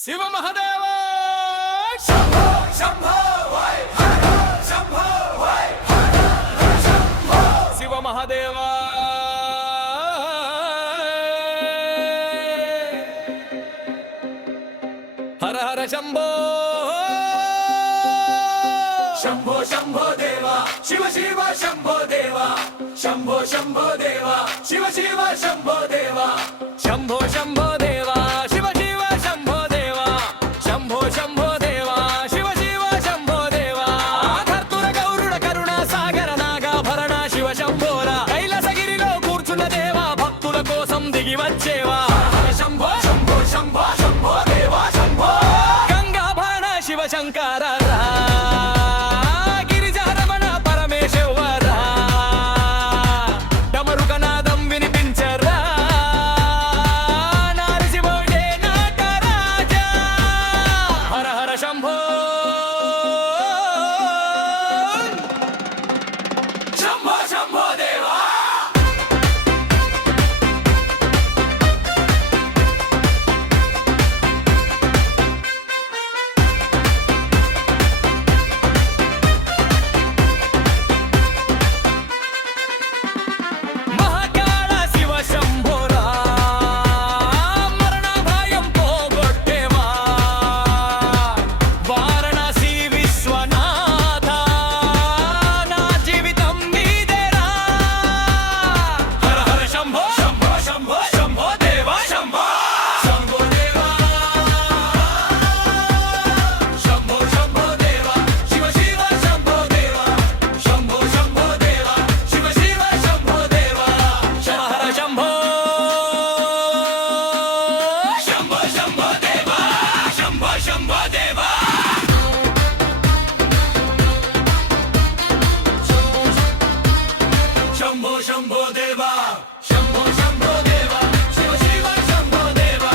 శివ మహాదేవ శంభో శంభో వై హర శంభో వై హర శంభో శివ మహాదేవ హర హర శంభో శంభో శంభో దేవా శివ శివ శంభో దేవా శంభో శంభో దేవా శివ శివ శంభో దేవా శంభో శంభో దేవా శివ శివ శంభో దేవా శంభో శంభో దేవా శివ శివ శంభో దేవా కర్తుర గౌరుడ కరుణ సాగర నాగాభరణ శివ శంభోరా కైలాసగిరిలో కూర్చున్న దేవా భక్తుల కోసం దిగి వచ్చేవా శంభో శంభో శంభో శంభో దేవా శంభో గంగాభరణ శివ శంకర శంభో దేవా శంభో శంభో దేవా శివ శివ శంభో దేవా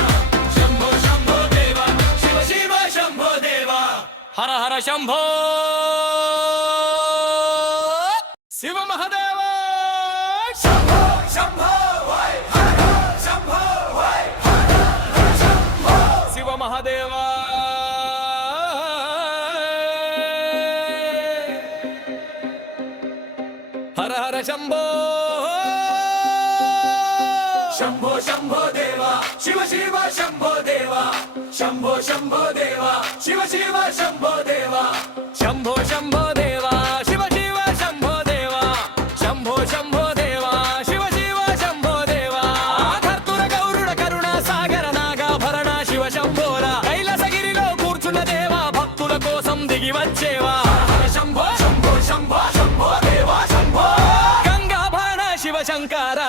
శంభో శంభో దేవా శివ శివ శంభో దేవా హర హర శంభో శివ మహాదేవ శంభో శంభో వై హర శంభో వై హర శంభో శివ మహాదేవ హర హర శంభో శంభో శంభో దేవా శివ శివ శంభో దేవా శంభో శంభో దేవా శివ శివ శంభో దేవా శంభో శంభో దేవా శివ శివ శంభో దేవా శంభో శంభో దేవా శివ శివ శంభో దేవా కర్తుర గౌరుడ కరుణ సాగర నాగాభరణ శివ శంభోరా కైలాసగిరిలో కూర్చున్న దేవా భక్తుల కోసం దిగి వచ్చేవా శంభో శంభో శంభో శంభో దేవా శంభో గంగాభరణ శివ శంకర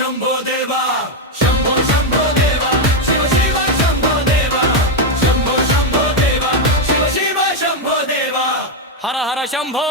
శంభో దేవా శంభో శంభో దేవా శివ శివ శంభో దేవా శంభో శంభో దేవా శివ శివ శంభో దేవా హర హర శంభో